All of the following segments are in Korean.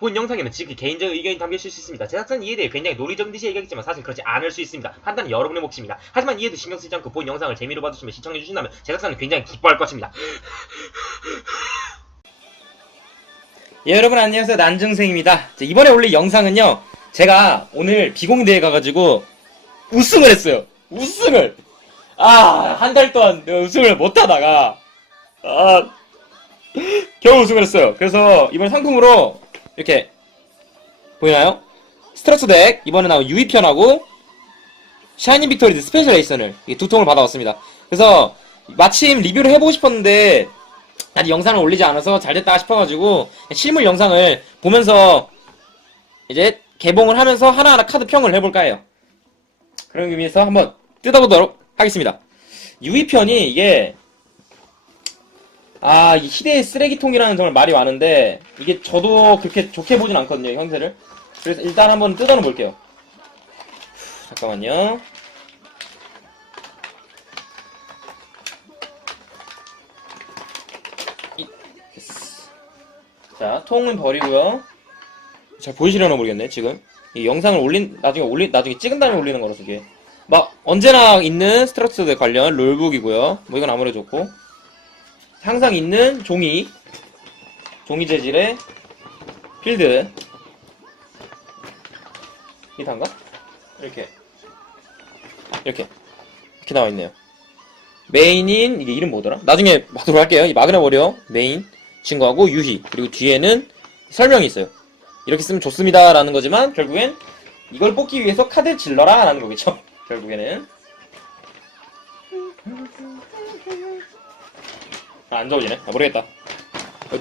본 영상에는 지극히 개인적 의견이 담겨있을 수 있습니다. 제작자는 이에 대해 굉장히 논리적인 듯이 얘기하겠지만 사실 그렇지 않을 수 있습니다. 판단은 여러분의 몫입니다. 하지만 이에도 신경 쓰지 않고 본 영상을 재미로 봐주시면 시청해주신다면 제작자는 굉장히 기뻐할 것입니다. 예, 여러분 안녕하세요. 난중생입니다. 이번에 올릴 영상은요, 제가 오늘 비공대에 가가지고 우승을 했어요. 우승을! 한 달 동안 내가 우승을 못하다가 겨우 우승을 했어요. 그래서 이번에 상품으로 이렇게 보이나요? 스트럭처 덱 이번에 나온 유이편하고 샤이니 빅토리즈 스페셜 에이션을 두 통을 받아왔습니다. 그래서 마침 리뷰를 해보고 싶었는데 아직 영상을 올리지 않아서 잘됐다 싶어가지고 실물 영상을 보면서 이제 개봉을 하면서 하나하나 카드 평을 해볼까 해요. 그런 의미에서 한번 뜯어보도록 하겠습니다. 유이편이 이게 이 희대의 쓰레기통이라는 정말 말이 많은데 이게 저도 그렇게 좋게 보진 않거든요, 형태를. 그래서 일단 한번 뜯어는 볼게요. 잠깐만요. 자, 통은 버리고요. 잘 보이시려나 모르겠네, 지금. 이 영상을 나중에 찍은 다음에 올리는 거라서 이게. 막, 언제나 있는 스트럭처에 관련 롤북이고요. 뭐 이건 아무래도 좋고. 항상 있는 종이 재질의 필드. 이 단가? 이렇게 나와 있네요. 메인인, 이게 이름 뭐더라? 나중에 보도록 할게요. 이 마그네워리어 메인 친구하고 유희, 그리고 뒤에는 설명이 있어요. 이렇게 쓰면 좋습니다 라는 거지만 결국엔 이걸 뽑기 위해서 카드 질러라 라는 거겠죠. 결국에는 안 적어지네. 모르겠다.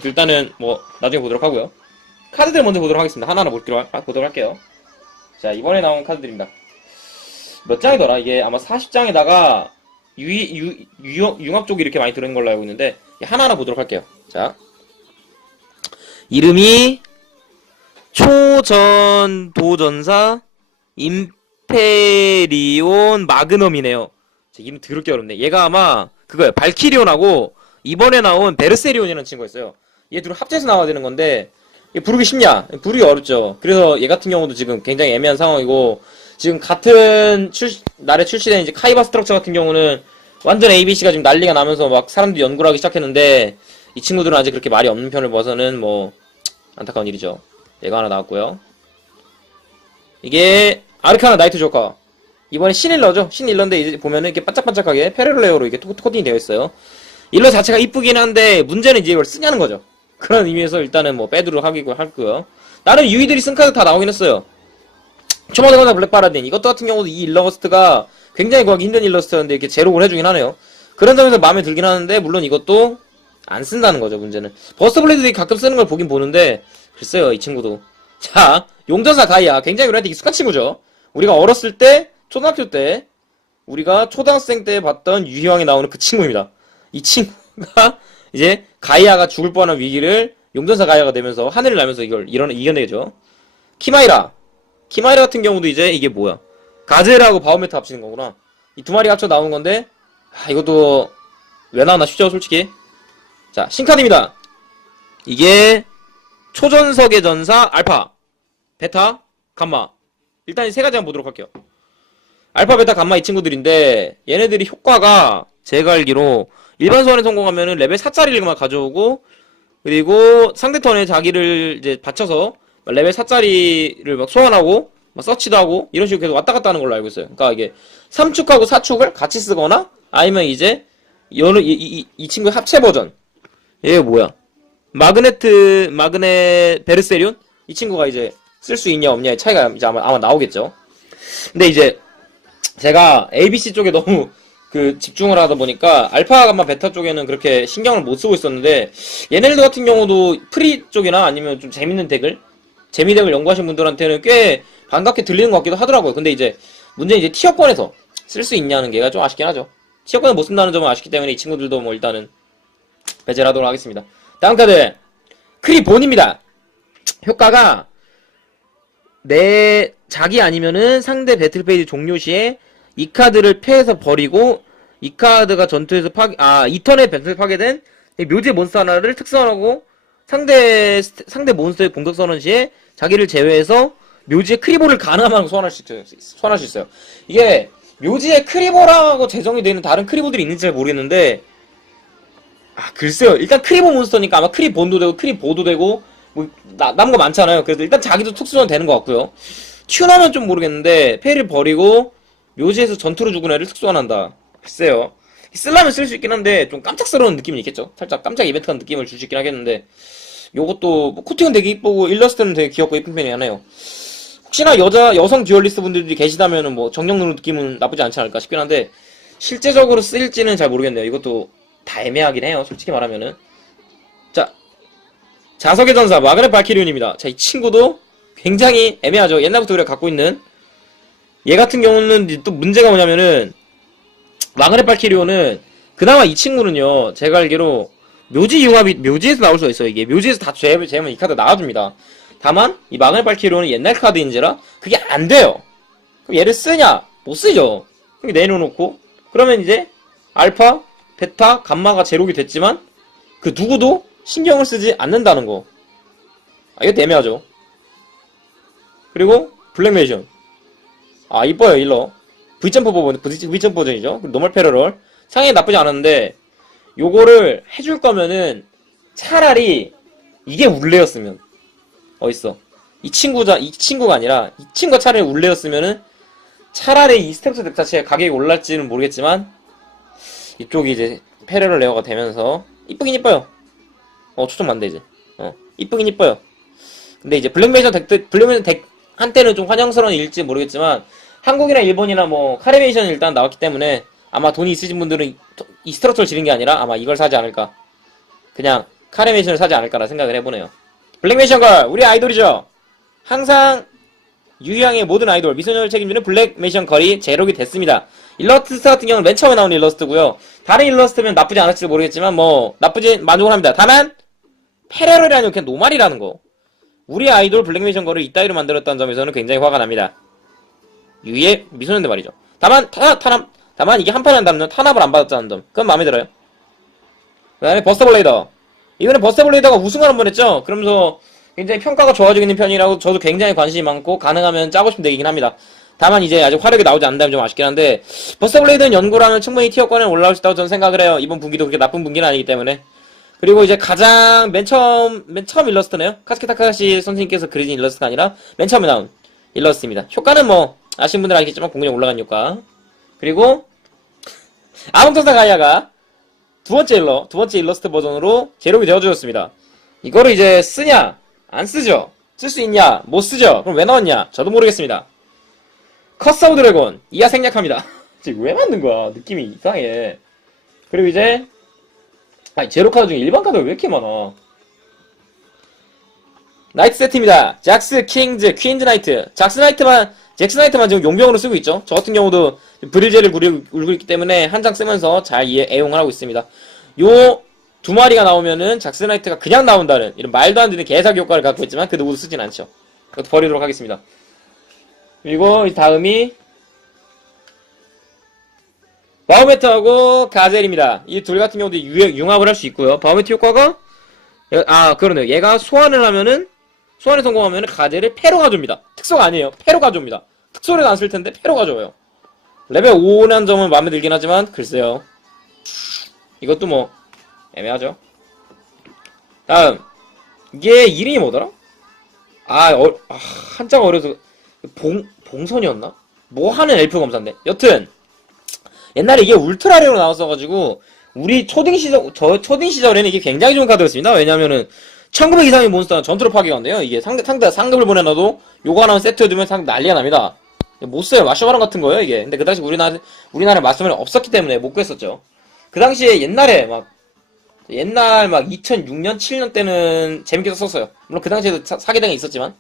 일단은 뭐 나중에 보도록 하고요. 카드들 먼저 보도록 하겠습니다. 하나하나 보도록 할게요. 자, 이번에 나온 카드들입니다. 몇 장이더라? 이게 아마 40장에다가 융합 쪽이 이렇게 많이 들어있는 걸로 알고 있는데 하나하나 보도록 할게요. 자, 이름이 초전도전사 임페리온 마그넘이네요. 이름 더럽게 어렵네. 얘가 아마 그거예요. 발키리온하고 이번에 나온 베르세리온이라는 친구가 있어요. 얘 둘이 합쳐서 나와야 되는 건데 얘 부르기 쉽냐? 부르기 어렵죠. 그래서 얘 같은 경우도 지금 굉장히 애매한 상황이고, 지금 같은 날에 출시된 이제 카이바 스트럭처 같은 경우는 완전 ABC가 지금 난리가 나면서 막 사람들이 연구를 하기 시작했는데 이 친구들은 아직 그렇게 말이 없는 편을 봐서는 뭐 안타까운 일이죠. 얘가 하나 나왔고요. 이게 아르카나 나이트 조커. 이번에 신일러죠. 신일러인데 이제 보면은 이렇게 반짝반짝하게 페레롤레오로 이렇게 코팅이 되어 있어요. 일러 자체가 이쁘긴 한데 문제는 이제 이걸 쓰냐는 거죠. 그런 의미에서 일단은 뭐 빼두록 하고요. 나름 유이들이 쓴 카드 다 나오긴 했어요. 초마대관사 블랙 파라딘 이것도 같은 경우도 이 일러스트가 굉장히 구하기 힘든 일러스트였는데 이렇게 제록을 해주긴 하네요. 그런 점에서 마음에 들긴 하는데 물론 이것도 안 쓴다는 거죠. 문제는 버스트 블레이드들이 가끔 쓰는 걸 보긴 보는데 글쎄요, 이 친구도. 자, 용전사 가이아 굉장히 우리한테 익숙한 친구죠. 우리가 어렸을 때 초등학교 때 우리가 초등학생 때 봤던 유희왕에 나오는 그 친구입니다. 이 친구가 이제 가이아가 죽을 뻔한 위기를 용전사 가이아가 되면서 하늘을 날면서 이걸 이겨내죠. 키마이라 같은 경우도 이제 이게 뭐야? 가젤하고 바오메트 합치는 거구나. 이 두 마리 합쳐 나오는 건데 이것도 왜 나오나 싶죠, 솔직히. 자, 신카드입니다. 이게 초전석의 전사 알파, 베타, 감마. 일단 이 세 가지 한번 보도록 할게요. 알파, 베타, 감마 이 친구들인데 얘네들이 효과가 제가 알기로 일반 소환에 성공하면은 레벨 4짜리를 가져오고, 그리고 상대 턴에 자기를 이제 받쳐서 레벨 4짜리를 막 소환하고 막 서치도 하고 이런 식으로 계속 왔다 갔다 하는 걸로 알고 있어요. 그러니까 이게 3축하고 4축을 같이 쓰거나 아니면 이제 이 친구의 합체 버전. 얘가 뭐야? 마그넷 베르세리온? 이 친구가 이제 쓸 수 있냐 없냐의 차이가 이제 아마 나오겠죠. 근데 이제 제가 ABC 쪽에 너무 집중을 하다 보니까 알파 감마 베타 쪽에는 그렇게 신경을 못 쓰고 있었는데 얘네들 같은 경우도 프리 쪽이나 아니면 좀 재밌는 덱을 연구하신 분들한테는 꽤 반갑게 들리는 것 같기도 하더라고요. 근데 이제 문제는 이제 티어권에서 쓸 수 있냐는 게가 좀 아쉽긴 하죠. 티어권에 못 쓴다는 점은 아쉽기 때문에 이 친구들도 뭐 일단은 배제를 하도록 하겠습니다. 다음 카드 크리본입니다. 효과가 자기 아니면은 상대 배틀페이지 종료 시에 이 카드를 패해서 버리고 이 카드가 전투에서 이 턴에 배틀 파괴된 묘지의 몬스터 하나를 특성하고 상대 몬스터의 공격 선언 시에 자기를 제외해서 묘지의 크리보를 가능하면 소환할 수 있어요. 이게 묘지에 크리보라고 제정이 되는 다른 크리보들이 있는지 잘 모르겠는데, 글쎄요. 일단 크리보 몬스터니까 아마 크리본도 되고 크리보도 되고 뭐 남은 거 많잖아요. 그래서 일단 자기도 특수전 되는 것 같고요. 튀어나오면 좀 모르겠는데 패를 버리고 묘지에서 전투로 죽은 애를 특수환한다. 글쎄요. 쓰려면 쓸 수 있긴 한데 좀 깜짝스러운 느낌이 있겠죠. 살짝 깜짝 이벤트 같은 느낌을 줄 수 있긴 하겠는데, 요것도 뭐 코팅은 되게 이쁘고 일러스트는 되게 귀엽고 이쁜 편이 하네요. 혹시나 여성 듀얼리스트 분들이 계시다면은 뭐 정령 누르 느낌은 나쁘지 않지 않을까 싶긴 한데, 실제적으로 쓰일지는 잘 모르겠네요. 이것도 다 애매하긴 해요. 솔직히 말하면은. 자, 자석의 전사 마그넷 발키리온입니다. 자, 이 친구도 굉장히 애매하죠. 옛날부터 우리가 갖고 있는. 얘 같은 경우는 또 문제가 뭐냐면은, 마그넷 발키리온은 그나마 이 친구는요, 제가 알기로 묘지 융합이 묘지에서 나올 수가 있어요. 이게 묘지에서 다 재면 이 카드 나와줍니다. 다만 이 마그넷 발키리온은 옛날 카드인지라 그게 안 돼요. 그럼 얘를 쓰냐? 못 쓰죠. 여기 내려놓고 그러면 이제 알파, 베타, 감마가 제록이 됐지만 그 누구도 신경을 쓰지 않는다는 거. 이거 애매하죠. 그리고 블랙 매션. 이뻐요 일러. V점프 버전이죠. 노멀 패러럴. 상당히 나쁘지 않았는데, 요거를 해줄 거면은, 차라리, 이게 울레였으면. 어딨어. 이 친구가 아니라, 이 친구가 차라리 울레였으면은, 차라리 이 스텝스 덱 자체가 가격이 올랐지는 모르겠지만, 이쪽이 이제, 패러럴 레어가 되면서, 이쁘긴 이뻐요. 초점 맞네, 이제. 이쁘긴 이뻐요. 근데 이제, 블랙메이션 덱, 한때는 좀 환영스러운 일지 모르겠지만, 한국이나 일본이나 뭐 카리베이션이 일단 나왔기 때문에 아마 돈이 있으신 분들은 이 스트럭처를 지른 게 아니라 아마 이걸 사지 않을까. 그냥 카리베이션을 사지 않을까라 생각을 해보네요. 블랙메이션걸 우리 아이돌이죠. 항상 유희양의 모든 아이돌 미소년을 책임지는 블랙메이션걸이 제록이 됐습니다. 일러스트 같은 경우는 맨 처음에 나온 일러스트고요. 다른 일러스트면 나쁘지 않을지도 모르겠지만 뭐 나쁘지 만족을 합니다. 다만 페레럴이 아니고 그냥 노말이라는 거. 우리 아이돌 블랙메이션걸을 이따위로 만들었다는 점에서는 굉장히 화가 납니다. 유의 미소년들 말이죠. 다만 이게 한판에 한다면 탄압을 안 받았다는 점. 그건 마음에 들어요. 그 다음에 버스터 블레이더. 이번에 버스터 블레이더가 우승을 한번 했죠. 그러면서 굉장히 평가가 좋아지고 있는 편이라고 저도 굉장히 관심이 많고 가능하면 짜고 싶은 덱이긴 합니다. 다만 이제 아직 화력이 나오지 않는다면 좀 아쉽긴 한데, 버스터 블레이드는 연구를 하면 충분히 티어권에 올라올 수 있다고 저는 생각을 해요. 이번 분기도 그렇게 나쁜 분기는 아니기 때문에. 그리고 이제 가장 맨 처음 일러스트네요. 카츠키 타카시 선생님께서 그리신 일러스트가 아니라 맨 처음에 나온 일러스트입니다. 효과는 뭐 아시는 분들은 알겠지만 공룡 올라간 효과. 그리고 아몽통사 가이아가 두 번째 일러스트 버전으로 제록이 되어주었습니다. 이거를 이제 쓰냐? 안 쓰죠? 쓸 수 있냐? 못 쓰죠? 그럼 왜 나왔냐? 저도 모르겠습니다. 커스 오브 드래곤 이하 생략합니다. 지금 왜 만든 거야? 느낌이 이상해. 그리고 이제 제로 카드 중에 일반 카드가 왜 이렇게 많아? 나이트 세트입니다. 작스, 킹즈, 퀸즈 나이트. 잭스 나이트만 지금 용병으로 쓰고 있죠. 저 같은 경우도 브릴제를 울고 있기 때문에 한 장 쓰면서 잘 애용을 하고 있습니다. 요 두 마리가 나오면은 잭스 나이트가 그냥 나온다는 이런 말도 안 되는 개사기 효과를 갖고 있지만 그 누구도 쓰진 않죠. 그것도 버리도록 하겠습니다. 그리고 다음이 바우메트하고 가젤입니다. 이 둘 같은 경우도 융합을 할 수 있고요. 바우메트 효과가 그러네요. 얘가 소환을 성공하면은 가젤을 패로 가줍니다. 특소가 아니에요. 패로 가줍니다. 특소를 안 쓸 텐데 패로 가져와요. 레벨 5라는 점은 마음에 들긴 하지만 글쎄요. 이것도 뭐 애매하죠. 다음 이게 이름이 뭐더라? 한자가 어려서 봉선이었나? 뭐 하는 엘프 검사인데. 여튼 옛날에 이게 울트라레로 나왔어가지고 우리 초딩 시절에는 이게 굉장히 좋은 카드였습니다. 왜냐면은 1900 이상의 몬스터는 전투로 파괴한대요. 이게 상급을 보내놔도 요거 하나 세트에 두면 난리가 납니다. 못 써요. 마셔바람 같은 거예요, 이게. 근데 그 당시 우리나라에 마셔바람 없었기 때문에 못 구했었죠. 그 당시에 옛날 막 2006년, 7년 때는 재밌게 썼어요. 물론 그 당시에도 사기당이 있었지만.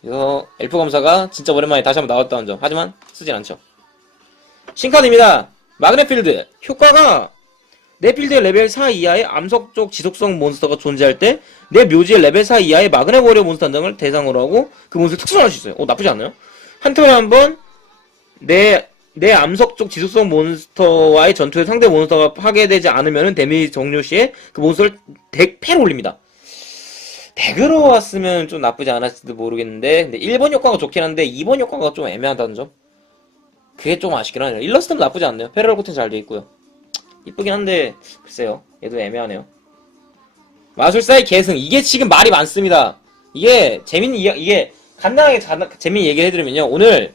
그래서 엘프 검사가 진짜 오랜만에 다시 한번 나왔다는 점. 하지만 쓰진 않죠. 신카드입니다. 마그넷필드. 효과가 내 필드의 레벨 4 이하의 암석적 지속성 몬스터가 존재할 때 내 묘지의 레벨 4 이하의 마그넷 워리어 몬스터 한 장을 대상으로 하고 그 몬스터를 특수할 수 있어요. 나쁘지 않나요? 한 턴에 한 번 내 암석적 지속성 몬스터와의 전투에 상대 몬스터가 파괴되지 않으면 데미지 종료 시에 그 몬스터를 패로 올립니다. 덱으로 왔으면 좀 나쁘지 않았을지도 모르겠는데, 근데 1번 효과가 좋긴 한데 2번 효과가 좀 애매하다는 점? 그게 좀 아쉽긴 하네요. 일러스트는 나쁘지 않네요. 패러럴 코팅 잘 돼 있고요. 이쁘긴 한데 글쎄요, 얘도 애매하네요. 마술사의 계승, 이게 지금 말이 많습니다. 이게 재밌는 이게 간단하게 재밌는 얘기를 해드리면요, 오늘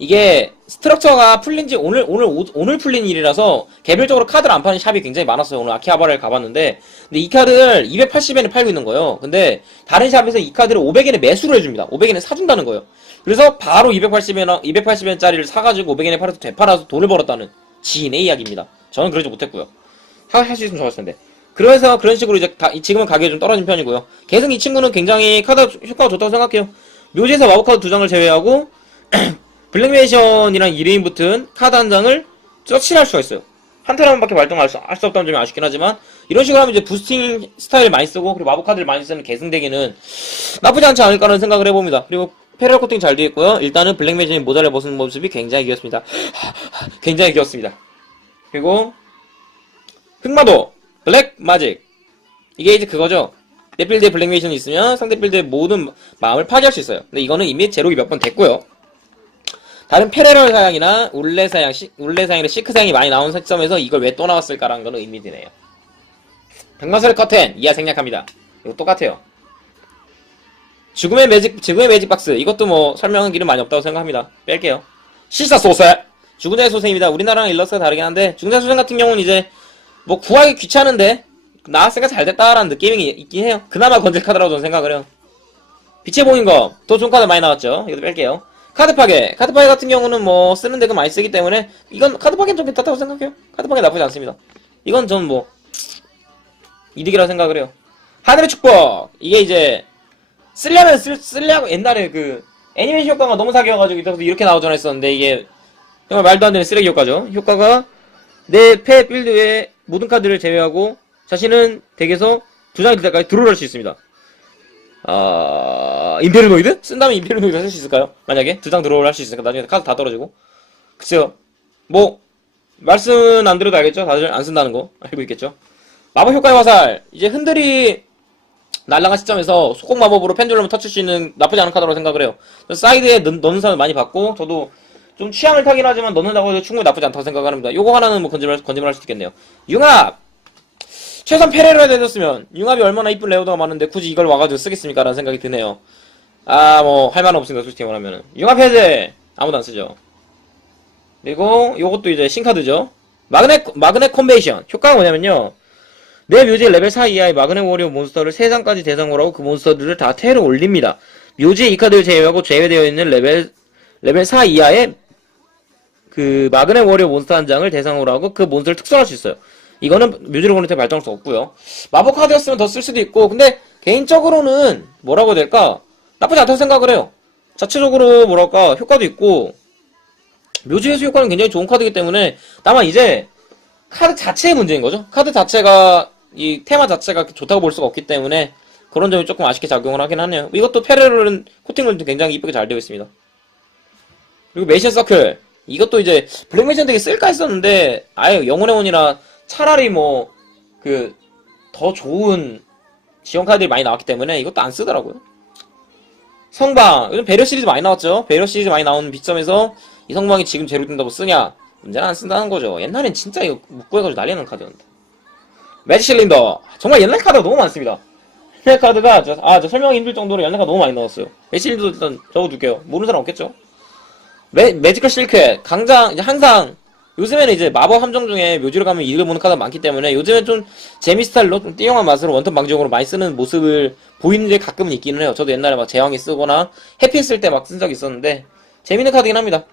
이게 스트럭처가 풀린지 오늘 풀린 일이라서 개별적으로 카드를 안 파는 샵이 굉장히 많았어요. 오늘 아키하바라를 가봤는데, 근데 이 카드를 280엔에 팔고 있는 거예요. 근데 다른 샵에서 이 카드를 500엔에 매수를 해줍니다. 500엔에 사준다는 거예요. 그래서 바로 280엔짜리를 사가지고 500엔에 팔아서 되팔아서 돈을 벌었다는 지인의 이야기입니다. 저는 그러지 못했고요. 할 수 있으면 좋았을 텐데. 그래서 그런 식으로 이제 지금은 가격이 좀 떨어진 편이고요. 계승 이 친구는 굉장히 카드 효과가 좋다고 생각해요. 묘지에서 마법 카드 2장을 제외하고 블랙메이션이랑 이름이 붙은 카드 한 장을 서치할 수가 있어요. 한 턴만밖에 발동할 수 없다는 점이 아쉽긴 하지만, 이런 식으로 하면 이제 부스팅 스타일 많이 쓰고 그리고 마법 카드를 많이 쓰는 계승되기는 나쁘지 않지 않을까라는 생각을 해봅니다. 그리고 패럴 코팅 잘 되어 있고요. 일단은 블랙메이션이 모자를 벗은 모습이 굉장히 귀엽습니다. 굉장히 귀엽습니다. 그리고 흑마도 블랙 마직, 이게 이제 그거죠. 내 필드에 블랙메이션이 있으면 상대 필드의 모든 마음을 파괴할 수 있어요. 근데 이거는 이미 제록이 몇 번 됐고요. 다른 페레럴 사양이나 울레 사양이나 시크 사양이 많이 나온 시점에서 이걸 왜 또 나왔을까라는 거는 의미드네요. 백마설 커튼 이하 생략합니다. 이거 똑같아요. 죽음의 매직 박스, 이것도 뭐 설명한 길은 많이 없다고 생각합니다. 뺄게요. 실사 소세, 죽은 자의 소생입니다. 우리나라랑 일러스트가 다르긴 한데, 죽은 자의 소생 같은 경우는 이제 뭐 구하기 귀찮은데 나왔으니까 잘 됐다라는 느낌이 있긴 해요. 그나마 건질 카드라고 저는 생각을 해요. 빛의 봉인 거, 더 좋은 카드 많이 나왔죠. 이것도 뺄게요. 카드 파괴 같은 경우는 뭐 쓰는 데가 많이 쓰기 때문에 이건 카드 파괴는 좀 괜찮다고 생각해요. 카드 파괴 나쁘지 않습니다. 이건 전 뭐 이득이라고 생각을 해요. 하늘의 축복, 이게 이제 쓰려고 옛날에 그 애니메이션 효과가 너무 사기여가지고 이렇게 나오잖아 했었는데, 이게 정말 말도 안 되는 쓰레기 효과죠. 효과가 내 패 필드의 모든 카드를 제외하고 자신은 덱에서 2장이 될 때까지 드로우를 할 수 있습니다. 임페르노이드? 쓴다면 임페르노이드 쓸 수 있을까요? 만약에 2장 드로우를 할 수 있으니까 나중에 카드 다 떨어지고. 글쎄요. 뭐 말씀 안 들어도 알겠죠? 다들 안 쓴다는 거 알고 있겠죠? 마법 효과의 화살, 이제 흔들이 날아간 시점에서 속공 마법으로 펜듈럼을 터칠 수 있는 나쁘지 않은 카드라고 생각을 해요. 사이드에 넣는 사람을 많이 봤고, 저도 좀 취향을 타긴 하지만 넣는다고 해도 충분히 나쁘지 않다고 생각을 합니다. 요거 하나는 뭐 건짐을 할 수도 있겠네요. 융합! 최선 페레로에 되졌으면, 융합이 얼마나 이쁜 레오드가 많은데 굳이 이걸 와가지고 쓰겠습니까? 라는 생각이 드네요. 뭐 할 말은 없습니다. 솔직히 말하면. 융합 해제! 아무도 안 쓰죠. 그리고 요것도 이제 신카드죠. 마그넷 컨베이션. 효과가 뭐냐면요, 내 묘지의 레벨 4 이하의 마그넷 워리어 몬스터를 3장까지 대상으로 하고 그 몬스터들을 다 테러 올립니다. 묘지의 이 카드를 제외하고 제외되어 있는 레벨 4 이하의 그 마그넷 워리어 몬스터 한 장을 대상으로 하고 그 몬스터를 특수할 수 있어요. 이거는 묘지를 보낼 때 발동할 수 없고요. 마법 카드였으면 더 쓸 수도 있고, 근데 개인적으로는 뭐라고 해야 될까? 나쁘지 않다고 생각을 해요. 자체적으로 뭐랄까 효과도 있고, 묘지 회수 효과는 굉장히 좋은 카드이기 때문에, 다만 이제 카드 자체의 문제인 거죠. 카드 자체가, 이 테마 자체가 좋다고 볼 수가 없기 때문에 그런 점이 조금 아쉽게 작용을 하긴 하네요. 이것도 페레로는 코팅을 굉장히 이쁘게 잘 되어 있습니다. 그리고 메이션 서클, 이것도 이제 블랙메이션 되게 쓸까 했었는데 아예 영혼의 원이라 차라리 뭐 그 더 좋은 지원 카드들이 많이 나왔기 때문에 이것도 안 쓰더라고요. 성방, 요즘 배려 시리즈 많이 나왔죠. 배려 시리즈 많이 나오는 비점에서 이 성방이 지금 제로된다고 쓰냐? 문제는 안 쓴다는 거죠. 옛날엔 진짜 이거 못 구해가지고 난리 나는 카드였는데. 매직 실린더, 정말 옛날 카드가 너무 많습니다. 옛날 카드가 저 설명이 힘들 정도로 옛날 카드 너무 많이 나왔어요. 매직 실린더 일단 적어둘게요. 모르는 사람 없겠죠. 매지컬 실크, 강장, 이제 항상 요즘에는 이제 마법 함정 중에 묘지로 가면 이득을 보는 카드가 많기 때문에 요즘엔 좀 재미 스타일로 좀 띠용한 맛으로 원턴 방지용으로 많이 쓰는 모습을 보이는 게 가끔은 있기는 해요. 저도 옛날에 막 제왕이 쓰거나 해피 쓸 때 막 쓴 적이 있었는데 재밌는 카드긴 합니다.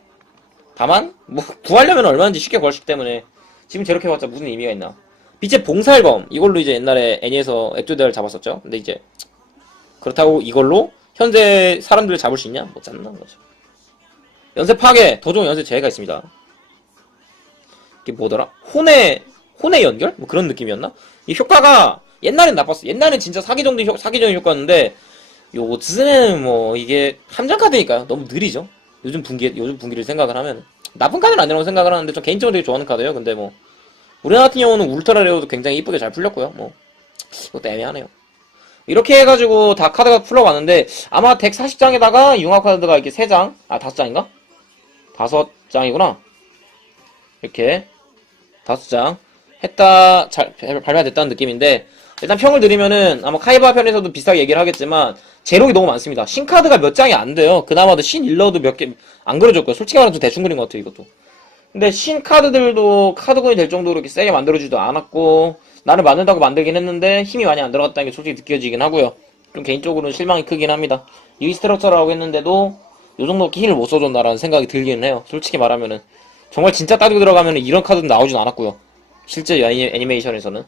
다만 뭐 구하려면 얼마든지 쉽게 구할 수 있기 때문에 지금 저렇게 해봤자 무슨 의미가 있나. 빛의 봉살검, 이걸로 이제 옛날에 애니에서 액조대를 잡았었죠. 근데 이제 그렇다고 이걸로 현재 사람들을 잡을 수 있냐? 못 잡는다는 거죠. 연쇄 파괴, 더 좋은 연쇄 재해가 있습니다. 이게 뭐더라? 혼의 연결? 뭐 그런 느낌이었나? 이 효과가 옛날엔 나빴어. 옛날엔 진짜 사기적인 효과였는데 요즘에는 뭐 이게 함정 카드니까요. 너무 느리죠. 요즘 분기를 생각을 하면 나쁜 카드는 아니라고 생각을 하는데 저 개인적으로 되게 좋아하는 카드예요. 근데 뭐 우리나라 같은 경우는 울트라 레어도 굉장히 이쁘게 잘 풀렸고요. 뭐 이것도 애매하네요. 이렇게 해가지고 다 카드가 풀러왔는데 아마 덱 40장에다가 융합 카드가 이렇게 3장, 5장인가? 5장이구나. 이렇게 5장 했다, 발매가 됐다는 느낌인데, 일단 평을 드리면은 아마 카이바 편에서도 비슷하게 얘기를 하겠지만 제록이 너무 많습니다. 신카드가 몇 장이 안 돼요. 그나마도 신일러도 몇 개 안 그려줬고요. 솔직히 말하면 좀 대충 그린 것 같아요, 이것도. 근데 신카드들도 카드군이 될 정도로 이렇게 세게 만들어주지도 않았고, 나를 만든다고 만들긴 했는데 힘이 많이 안 들어갔다는 게 솔직히 느껴지긴 하고요. 좀 개인적으로는 실망이 크긴 합니다. 이 스트럭처라고 했는데도 요 정도 힐을 못 써줬나라는 생각이 들기는 해요. 솔직히 말하면은 정말 진짜 따지고 들어가면은 이런 카드는 나오진 않았고요. 실제 애니메이션에서는.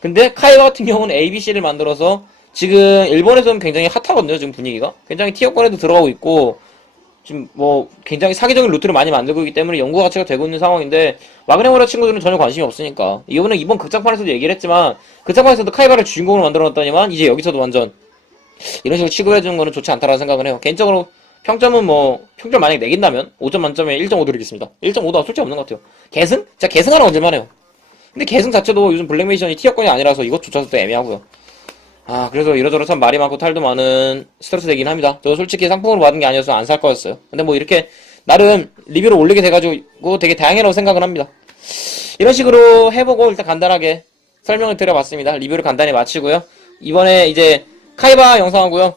근데 카이바 같은 경우는 ABC를 만들어서 지금 일본에서는 굉장히 핫하거든요. 지금 분위기가 굉장히 티어권에도 들어가고 있고, 지금 뭐 굉장히 사기적인 루트를 많이 만들고 있기 때문에 연구 가치가 되고 있는 상황인데, 와그네모라 친구들은 전혀 관심이 없으니까. 이번 극장판에서도 얘기를 했지만, 극장판에서도 카이바를 주인공으로 만들어놨더니만 이제 여기서도 완전 이런 식으로 취급해주는 거는 좋지 않다라는 생각을 해요. 개인적으로 평점은 평점 만약에 매긴다면 5점 만점에 1.5 드리겠습니다. 1.5도 솔직히 없는 것 같아요. 계승? 진짜 계승 하나 얹을만 해요. 근데 계승 자체도 요즘 블랙메이션이 티어권이 아니라서 이것조차도 애매하고요. 그래서 이러저러 참 말이 많고 탈도 많은 스트레스 되긴 합니다. 저 솔직히 상품으로 받은 게 아니어서 안 살 거였어요. 근데 뭐 이렇게 나름 리뷰를 올리게 돼가지고 되게 다양하다고 생각을 합니다. 이런 식으로 해보고 일단 간단하게 설명을 드려봤습니다. 리뷰를 간단히 마치고요. 이번에 이제 카이바 영상하고요.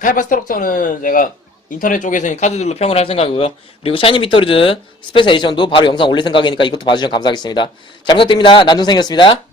카이바 스트럭처는 제가 인터넷 쪽에서 카드들로 평을 할 생각이고요. 그리고 샤이니 비터리즈 스페셜 에디션도 바로 영상 올릴 생각이니까 이것도 봐주시면 감사하겠습니다. 잘 부탁드립니다. 난동생이었습니다.